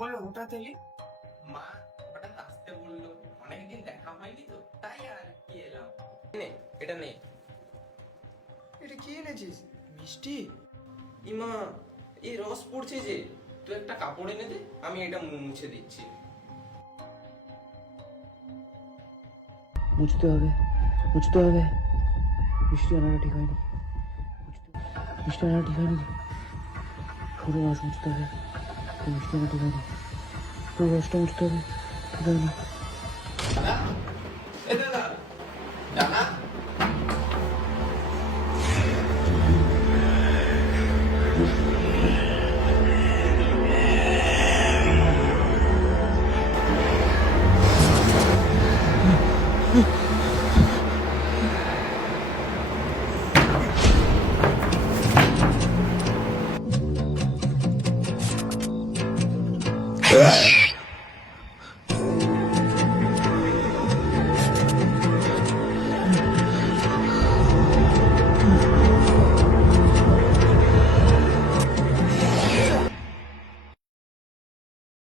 বলে হঠাৎ এলি? মা হঠাৎ আসতে বললো, অনেকদিন দেখা হয়নি তো, তাই আর কি এলাম। নে, এটা নে। এটা কি এনেছিস? মিষ্টি? ইমা, এই রস পড়ছে যে, তুই একটা কাপড় এনে দে, আমি এটা মুছে দিচ্ছি। মুছতে হবে, মুছতে হবে। মিষ্টি আনাটা ঠিক হয়নি, মিষ্টি আনাটা ঠিক হয়নি। পুরো রস মুছতে হবে, মিষ্টি আনা ঠিক হয়নি। পুরো রসটা মুছতে হবে, ঠিক হয়নি। দাদা, এ দাদা, দাদা। Yeah.